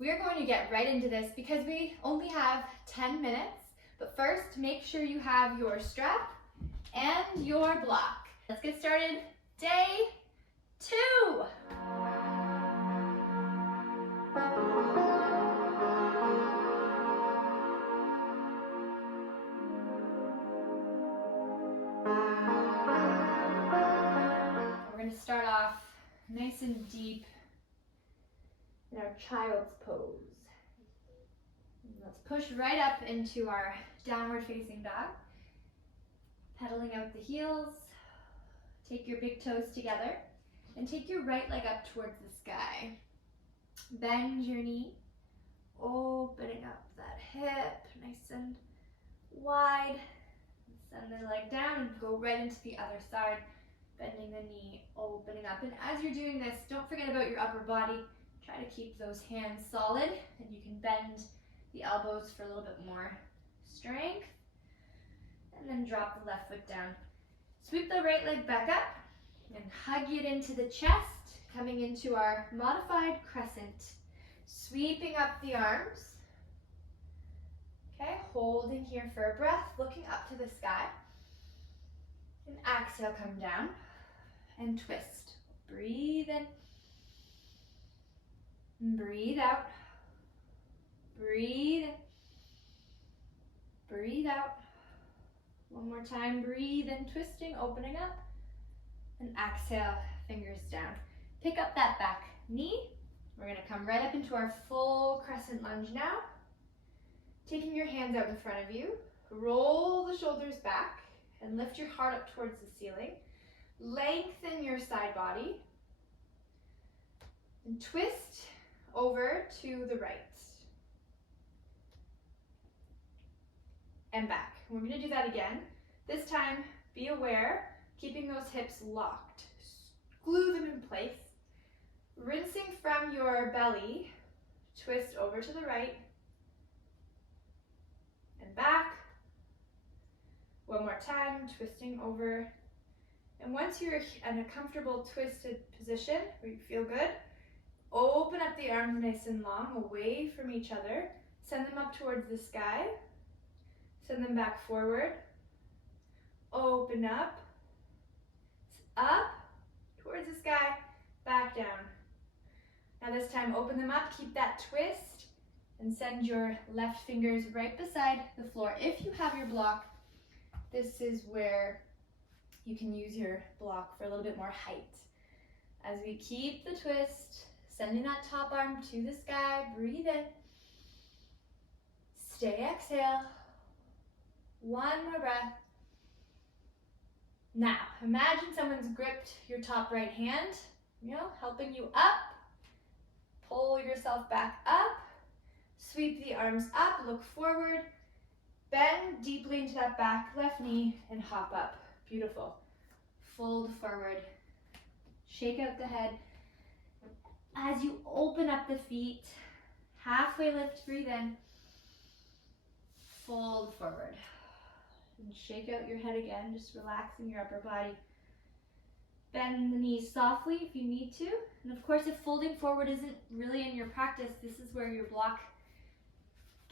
We are going to get right into this because we only have 10 minutes. But first, make sure you have your strap and your block. Let's get started. Day 2. We're going to start off nice and deep in our child's pose. Let's push right up into our downward facing dog. Pedaling out the heels. Take your big toes together and take your right leg up towards the sky. Bend your knee, opening up that hip, nice and wide. Send the leg down and go right into the other side, bending the knee, opening up. And as you're doing this, don't forget about your upper body. Try to keep those hands solid, and you can bend the elbows for a little bit more strength. And then drop the left foot down. Sweep the right leg back up and hug it into the chest, coming into our modified crescent. Sweeping up the arms. Okay, holding here for a breath, looking up to the sky. And exhale, come down and twist. Breathe in. Breathe out. Breathe in. Breathe out. One more time, breathe in, twisting, opening up, and exhale, fingers down. Pick up that back knee. We're gonna come right up into our full crescent lunge now. Taking your hands out in front of you, roll the shoulders back and lift your heart up towards the ceiling. Lengthen your side body and twist over to the right. And back. We're going to do that again. This time, be aware, keeping those hips locked. Glue them in place. Rinsing from your belly, twist over to the right and back. One more time, twisting over. And once you're in a comfortable twisted position where you feel good, open up the arms nice and long, away from each other. Send them up towards the sky. Send them back forward. Open up towards the sky, back down. Now this time, open them up, keep that twist, and send your left fingers right beside the floor. If you have your block, this is where you can use your block for a little bit more height. As we keep the twist, sending that top arm to the sky, breathe in. Stay, exhale. One more breath. Now, imagine someone's gripped your top right hand, helping you up. Pull yourself back up. Sweep the arms up, look forward. Bend deeply into that back left knee and hop up. Beautiful. Fold forward. Shake out the head. As you open up the feet, halfway lift, breathe in. Fold forward. And shake out your head again, just relaxing your upper body. Bend the knees softly if you need to. And of course, if folding forward isn't really in your practice, this is where your block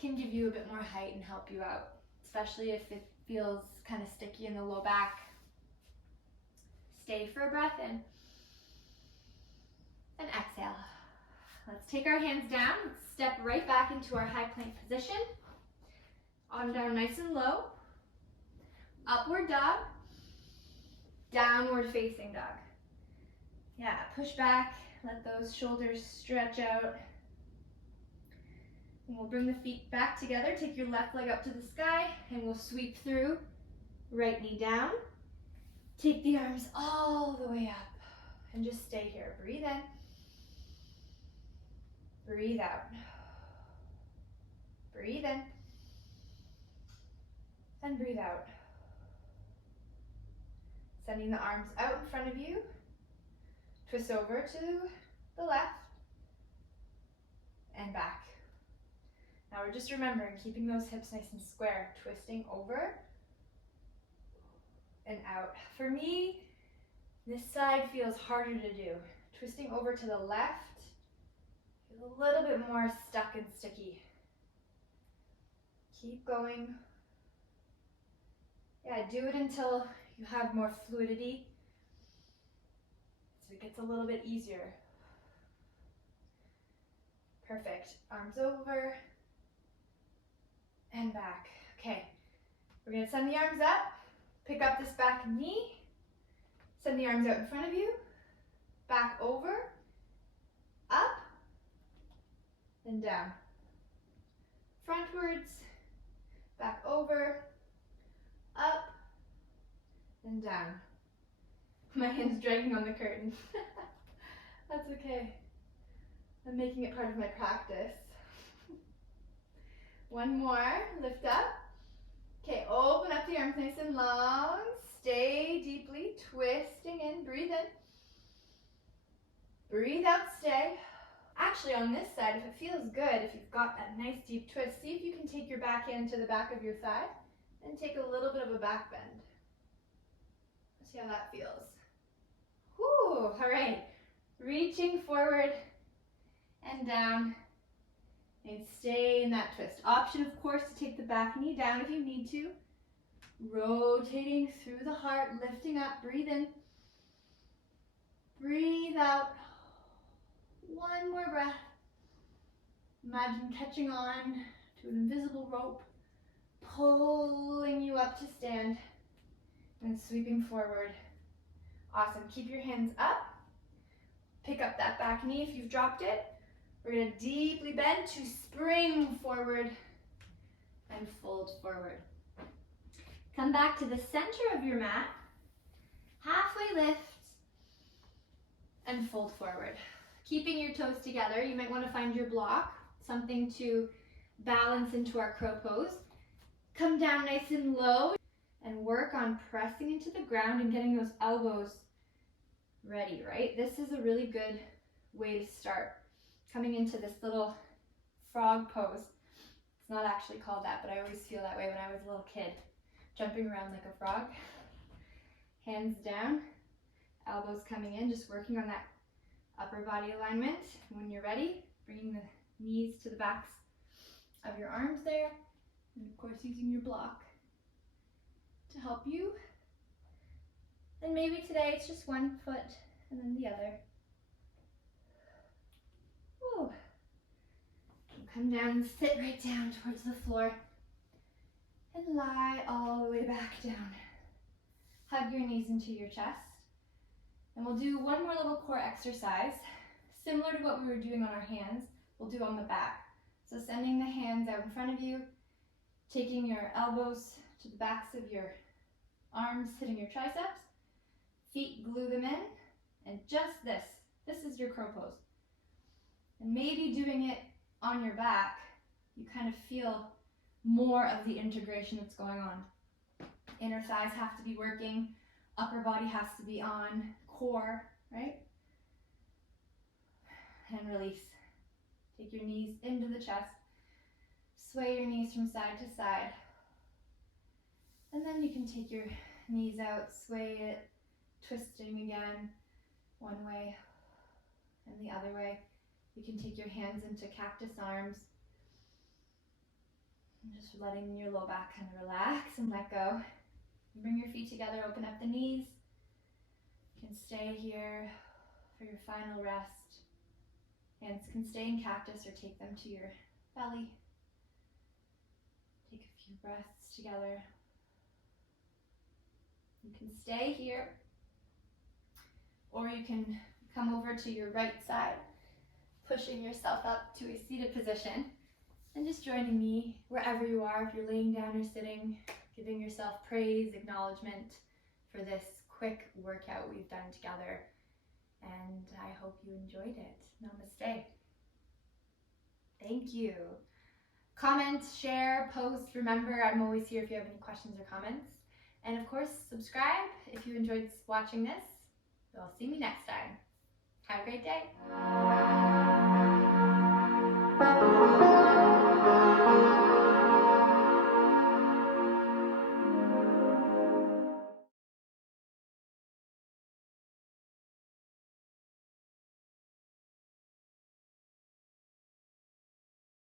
can give you a bit more height and help you out, especially if it feels kind of sticky in the low back. Stay for a breath in. And exhale. Let's take our hands down. Let's step right back into our high plank position. On down nice and low. Upward dog, downward facing dog. Yeah, push back, let those shoulders stretch out. And we'll bring the feet back together, take your left leg up to the sky, and we'll sweep through, right knee down. Take the arms all the way up, and just stay here. Breathe in, breathe out. Breathe in, and breathe out. Sending the arms out in front of you. Twist over to the left and back. Now we're just remembering, keeping those hips nice and square, twisting over and out. For me, this side feels harder to do. Twisting over to the left, feel a little bit more stuck and sticky. Keep going. Yeah, do it until you have more fluidity, so it gets a little bit easier. Perfect. Arms over and back. Okay, we're gonna send the arms up, pick up this back knee, send the arms out in front of you, back over, up, and down. Frontwards, back over, up, and down. My hand's dragging on the curtain. That's okay. I'm making it part of my practice. One more, lift up. Okay, open up the arms nice and long. Stay deeply, twisting in, breathe in. Breathe out, stay. Actually, on this side, if it feels good, if you've got that nice deep twist, see if you can take your back hand to the back of your thigh and take a little bit of a back bend. See how that feels. Whew, all right. Reaching forward and down, and stay in that twist. Option, of course, to take the back knee down if you need to. Rotating through the heart, lifting up, breathe in. Breathe out. One more breath. Imagine catching on to an invisible rope, pulling you up to stand, and sweeping forward. Awesome. Keep your hands up. Pick up that back knee if you've dropped it. We're going to deeply bend to spring forward and fold forward. Come back to the center of your mat. Halfway lift and fold forward. Keeping your toes together, you might want to find your block, something to balance into our crow pose. Come down nice and low and work on pressing into the ground and getting those elbows ready, right? This is a really good way to start. Coming into this little frog pose. It's not actually called that, but I always feel that way when I was a little kid. Jumping around like a frog. Hands down, elbows coming in, just working on that upper body alignment. When you're ready, bringing the knees to the backs of your arms there. And of course, using your block to help you. And maybe today it's just one foot and then the other. Ooh. Come down and sit right down towards the floor. And lie all the way back down. Hug your knees into your chest. And we'll do one more little core exercise, similar to what we were doing on our hands, we'll do on the back. So sending the hands out in front of you, taking your elbows to the backs of your arms, hitting your triceps, feet glue them in, and just this is your crow pose. And maybe doing it on your back, you kind of feel more of the integration that's going on. Inner thighs have to be working, upper body has to be on, core, right? And release. Take your knees into the chest, sway your knees from side to side. And then you can take your knees out, sway it, twisting again, one way and the other way. You can take your hands into cactus arms. And just letting your low back kind of relax and let go. Bring your feet together, open up the knees. You can stay here for your final rest. Hands can stay in cactus or take them to your belly. Take a few breaths together. You can stay here, or you can come over to your right side, pushing yourself up to a seated position, and just joining me wherever you are, if you're laying down or sitting, giving yourself praise, acknowledgement for this quick workout we've done together. And I hope you enjoyed it. Namaste. Thank you. Comment, share, post. Remember, I'm always here if you have any questions or comments. And of course, subscribe if you enjoyed watching this. You'll see me next time. Have a great day.